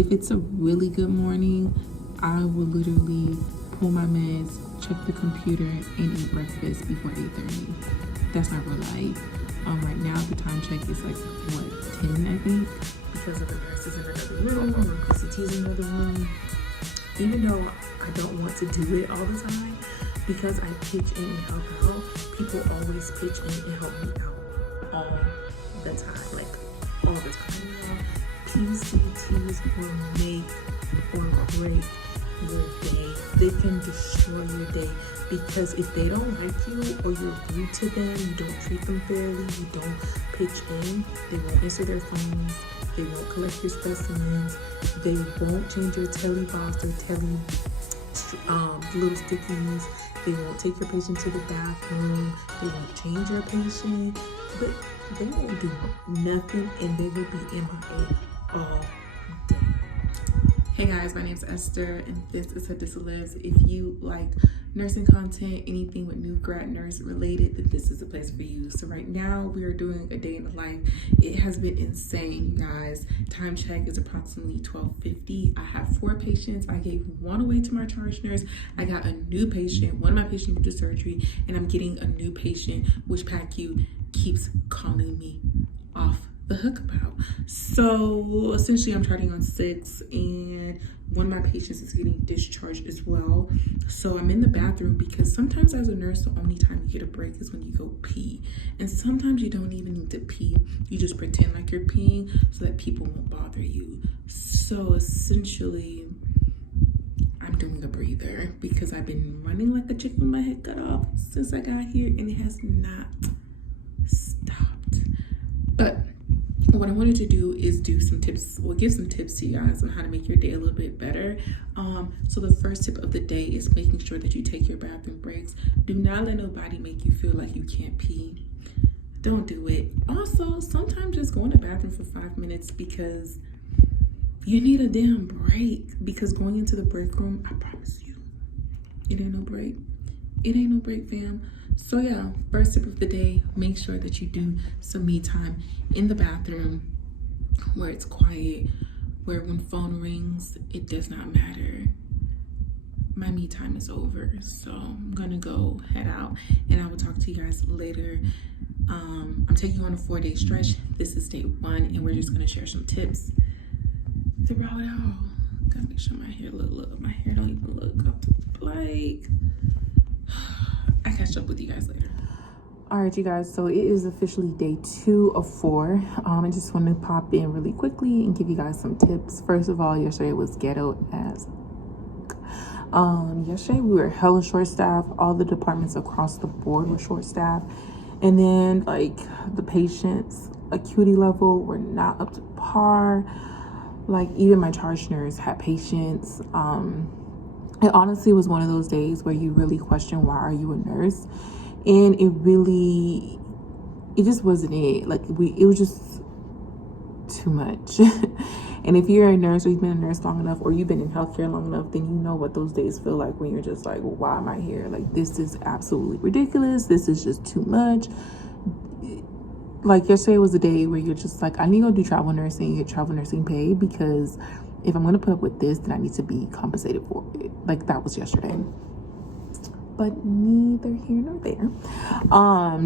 If it's a really good morning, I will literally pull my meds, check the computer, and eat breakfast before 8:30. That's not real life. Right now the time check is like what, 10, I think, because of the nurses in another room or PCTs in another room. Even though I don't want to do it all the time, because I pitch in and help out, people always pitch in and help me out all the time, like all the time. PCTs will make or break your day. They can destroy your day, because if they don't like you or you're rude to them, you don't treat them fairly, you don't pitch in, they won't answer their phones, they won't collect your specimens, they won't change your tele box or tele little stickies, they won't take your patient to the bathroom, they won't change your patient, but they won't do nothing, and they will be MIA all day. Hey guys, my name is Esther, and this is How This Lives. If you like nursing content, anything with new grad nurse related, then this is the place for you. So right now we are doing a day in the life. It has been insane, you guys. Time check is approximately 12:50. I have 4 patients. I gave 1 away to my charge nurse. I got a new patient. One of my patients went to surgery, and I'm getting a new patient, which PACU keeps calling me off the hook about. So essentially I'm charting on 6, and one of my patients is getting discharged as well. So I'm in the bathroom, because sometimes as a nurse the only time you get a break is when you go pee, and sometimes you don't even need to pee, you just pretend like you're peeing so that people won't bother you. So essentially I'm doing a breather, because I've been running like a chicken with my head cut off since I got here, and it has not stopped. But what I wanted to do is do some tips, or give some tips to you guys on how to make your day a little bit better. So the first tip of the day is making sure that you take your bathroom breaks. Do not let nobody make you feel like you can't pee. Don't do it. Also, sometimes just go in the bathroom for 5 minutes, because you need a damn break, because going into the break room, I promise you, it ain't no break. It ain't no break, fam. So yeah, first tip of the day, make sure that you do some me time in the bathroom, where it's quiet, where when phone rings, it does not matter. My me time is over, so I'm gonna go head out, and I will talk to you guys later. I'm taking you on a 4-day stretch. This is day 1, and we're just gonna share some tips throughout it all. Gotta make sure my hair look, my hair don't even look up to like. I catch up with you guys later. All right, you guys, so it is officially day 2 of 4. I just want to pop in really quickly and give you guys some tips. First of all, yesterday was ghetto as yesterday we were hella short staffed. All the departments across the board were short staffed, and then like the patients acuity level were not up to par. Like even my charge nurse had patients. It honestly was one of those days where you really question, why are you a nurse? And it just wasn't it. Like it was just too much. And if you're a nurse, or you've been a nurse long enough, or you've been in healthcare long enough, then you know what those days feel like, when you're just like, well, why am I here? Like, this is absolutely ridiculous. This is just too much. Like yesterday was a day where you're just like, I need to go do travel nursing, get travel nursing paid, because if I'm going to put up with this, then I need to be compensated for it. Like, that was yesterday. But neither here nor there.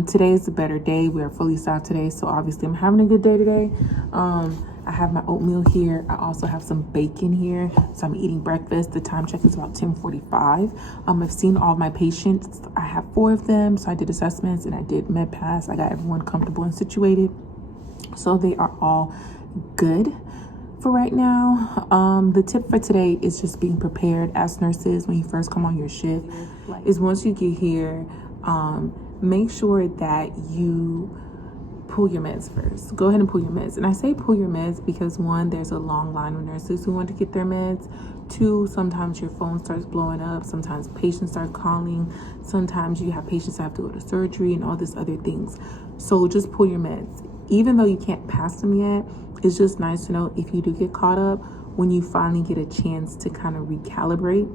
Today is a better day. We are fully staffed today, so obviously I'm having a good day today. I have my oatmeal here. I also have some bacon here, so I'm eating breakfast. The time check is about 10:45. I've seen all my patients. I have 4 of them, so I did assessments and I did med pass. I got everyone comfortable and situated, so they are all good for right now. The tip for today is just being prepared as nurses when you first come on your shift. Is once you get here, make sure that you pull your meds first. Go ahead and pull your meds. And I say pull your meds because 1, there's a long line of nurses who want to get their meds. 2, sometimes your phone starts blowing up. Sometimes patients start calling. Sometimes you have patients that have to go to surgery and all this other things. So just pull your meds. Even though you can't pass them yet, it's just nice to know if you do get caught up, when you finally get a chance to kind of recalibrate,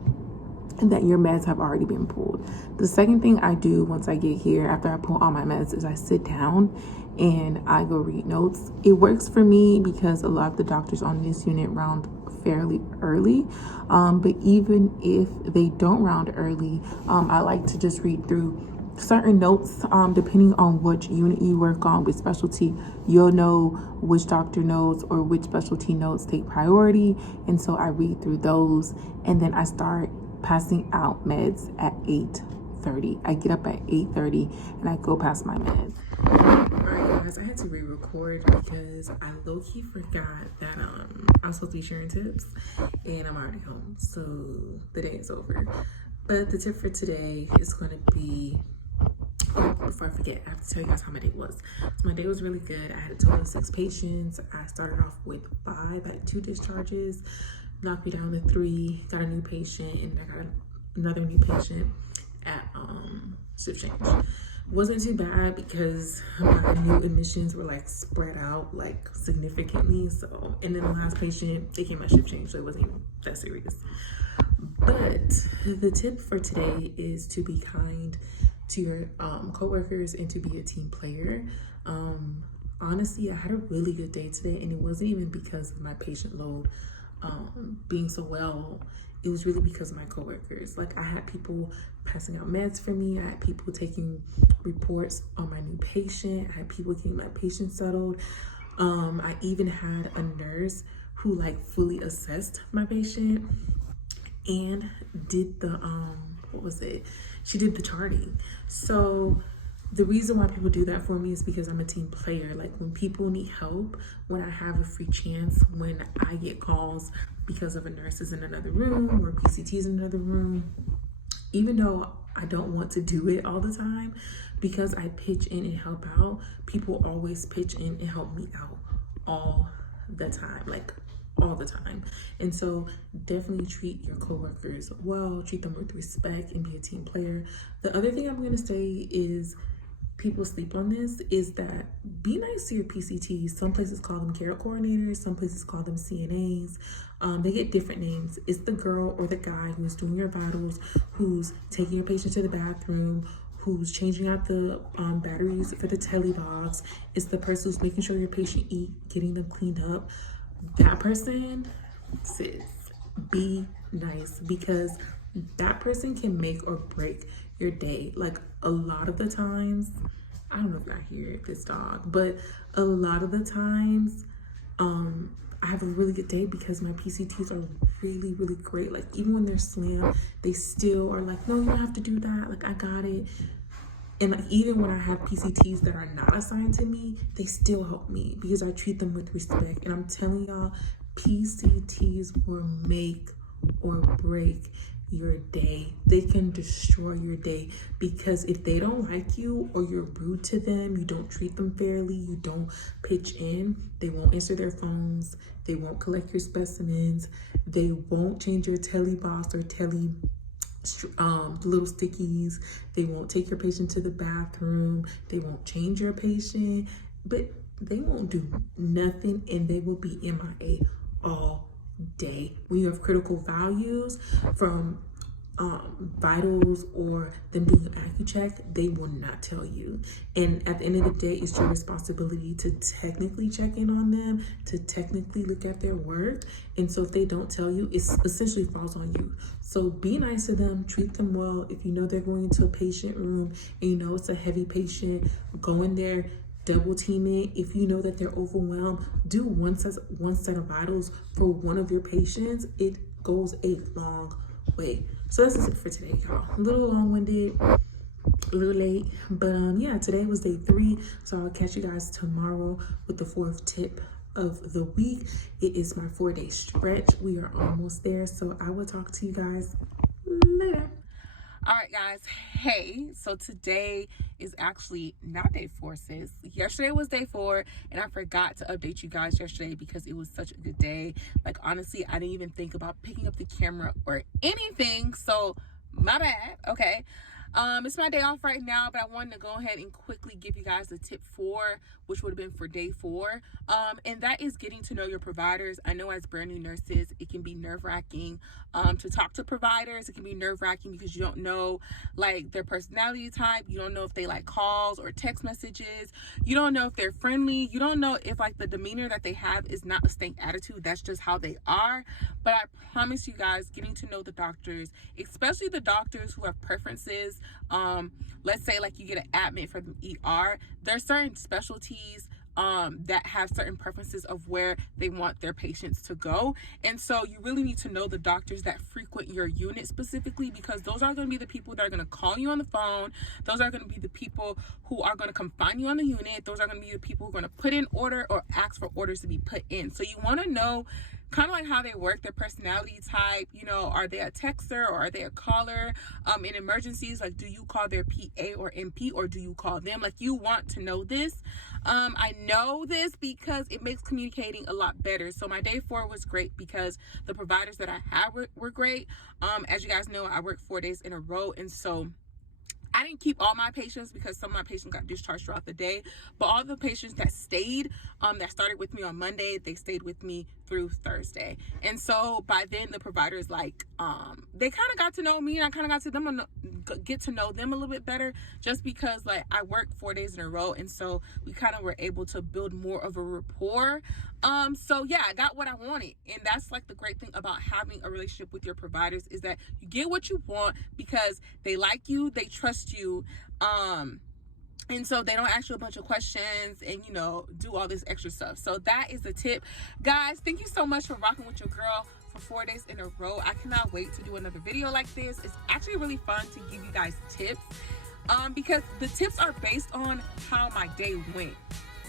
and that your meds have already been pulled. The second thing I do once I get here, after I pull all my meds, is I sit down and I go read notes. It works for me because a lot of the doctors on this unit round fairly early. But even if they don't round early, I like to just read through certain notes. Depending on which unit you work on, with specialty, you'll know which doctor notes or which specialty notes take priority. And so I read through those, and then I start passing out meds at 8:30. I get up at 8:30 and I go past my meds. Alright guys, I had to re-record because I low-key forgot that I'm supposed to be sharing tips, and I'm already home, so the day is over. But the tip for today is going to be, oh, before I forget, I have to tell you guys how my day was. So my day was really good. I had a total of 6 patients. I started off with 5, I had 2 discharges, knocked me down to 3, got a new patient, and I got another new patient at shift change. Wasn't too bad because my new admissions were like spread out like significantly. So, and then the last patient, they came at shift change, so it wasn't even that serious. But the tip for today is to be kind to your coworkers and to be a team player. Honestly, I had a really good day today, and it wasn't even because of my patient load being so well. It was really because of my coworkers. Like, I had people passing out meds for me. I had people taking reports on my new patient. I had people getting my patient settled. I even had a nurse who like fully assessed my patient and did the what was it? She did the charting. So the reason why people do that for me is because I'm a team player. Like, when people need help, when I have a free chance, when I get calls because of a nurse is in another room or PCT's in another room, even though I don't want to do it all the time, because I pitch in and help out, people always pitch in and help me out all the time, like all the time. And so definitely treat your coworkers well, treat them with respect, and be a team player. The other thing I'm going to say is, people sleep on this, is that be nice to your PCTs. Some places call them care coordinators, some places call them CNAs. They get different names. It's the girl or the guy who's doing your vitals, who's taking your patient to the bathroom, who's changing out the batteries for the telebox. It's the person who's making sure your patient eat, getting them cleaned up. That person, sis, be nice, because that person can make or break your day. Like, a lot of the times, I don't know if I hear this dog, but a lot of the times, I have a really good day because my PCTs are really, really great. Like, even when they're slammed, they still are like, no, you don't have to do that. Like, I got it. And like, even when I have PCTs that are not assigned to me, they still help me because I treat them with respect. And I'm telling y'all, PCTs will make or break your day. They can destroy your day, because if they don't like you, or you're rude to them, you don't treat them fairly, you don't pitch in, they won't answer their phones, they won't collect your specimens, they won't change your telebox or little stickies, they won't take your patient to the bathroom, they won't change your patient, but they won't do nothing, and they will be MIA all day. When you have critical values from vitals or them doing an AccuCheck, they will not tell you. And at the end of the day, it's your responsibility to technically check in on them, to technically look at their work. And so if they don't tell you, it essentially falls on you. So be nice to them, treat them well. If you know they're going into a patient room and you know it's a heavy patient, go in there, double team it. If you know that they're overwhelmed, do one set of vitals for one of your patients. It goes a long way. So that's it for today, y'all. A little long-winded, a little late, but yeah, today was day 3, so I'll catch you guys tomorrow with the 4th tip of the week. It is my 4-day stretch. We are almost there, so I will talk to you guys later. All right, guys. Hey, so today is actually not day 4, sis. Yesterday was day 4, and I forgot to update you guys yesterday because it was such a good day. Like, honestly, I didn't even think about picking up the camera or anything, so my bad, okay? It's my day off right now, but I wanted to go ahead and quickly give you guys the tip 4, which would have been for day 4. And that is getting to know your providers. I know as brand new nurses, it can be nerve-wracking to talk to providers. It can be nerve-wracking because you don't know like their personality type. You don't know if they like calls or text messages. You don't know if they're friendly. You don't know if like the demeanor that they have is not a stank attitude. That's just how they are. But I promise you guys, getting to know the doctors, especially the doctors who have preferences. Let's say like you get an admit from the ER. There's certain specialties that have certain preferences of where they want their patients to go. And so you really need to know the doctors that frequent your unit specifically, because those are going to be the people that are going to call you on the phone. Those are going to be the people who are going to come find you on the unit. Those are going to be the people who are going to put in order or ask for orders to be put in. So you want to know kind of like how they work, their personality type. You know, are they a texter or are they a caller? In emergencies, like, do you call their PA or MP or do you call them? Like, you want to know this. I know this because it makes communicating a lot better. So my day 4 was great because the providers that I had were great. As you guys know, I worked 4 days in a row, and so I didn't keep all my patients because some of my patients got discharged throughout the day, but all the patients that stayed, that started with me on Monday, they stayed with me through Thursday. And so by then the providers like, they kind of got to know me, and I kind of got to get to know them a little bit better, just because like I worked 4 days in a row. And so we kind of were able to build more of a rapport. So yeah, I got what I wanted. And that's like the great thing about having a relationship with your providers, is that you get what you want because they like you, they trust you, and so they don't ask you a bunch of questions and, you know, do all this extra stuff. So that is the tip, guys. Thank you so much for rocking with your girl for 4 days in a row. I cannot wait to do another video like this. It's actually really fun to give you guys tips, because the tips are based on how my day went.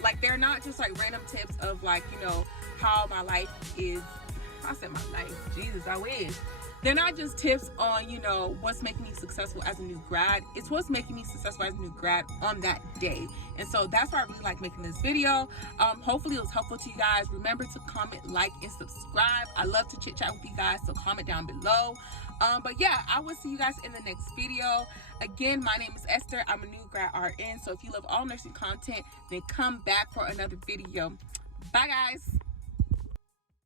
Like, they're not just like random tips of like, you know, how my life is. I said my life, Jesus, I wish. They're not just tips on, you know, what's making me successful as a new grad. It's what's making me successful as a new grad on that day. And so that's why I really like making this video. Hopefully it was helpful to you guys. Remember to comment, like, and subscribe. I love to chit chat with you guys, so comment down below. But yeah, I will see you guys in the next video. Again, my name is Esther. I'm a new grad RN. So if you love all nursing content, then come back for another video. Bye, guys.